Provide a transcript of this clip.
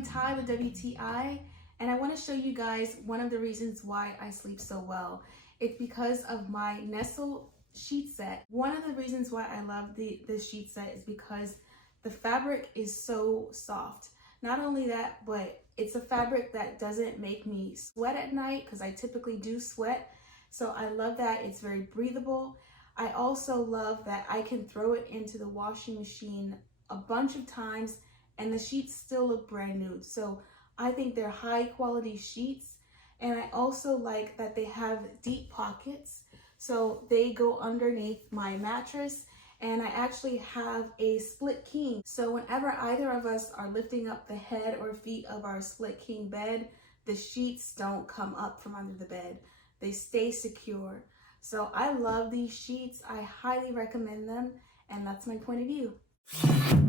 I'm Ty with WTI, and I want to show you guys one of the reasons why I sleep so well. It's because of my Nestl sheet set. One of the reasons why I love this sheet set is because the fabric is so soft. Not only that, but it's a fabric that doesn't make me sweat at night, because I typically do sweat. So I love that. It's very breathable. I also love that I can throw it into the washing machine a bunch of times and the sheets still look brand new. So I think they're high quality sheets. And I also like that they have deep pockets. So they go underneath my mattress, and I actually have a split king. So whenever either of us are lifting up the head or feet of our split king bed, the sheets don't come up from under the bed. They stay secure. So I love these sheets. I highly recommend them. And that's my point of view.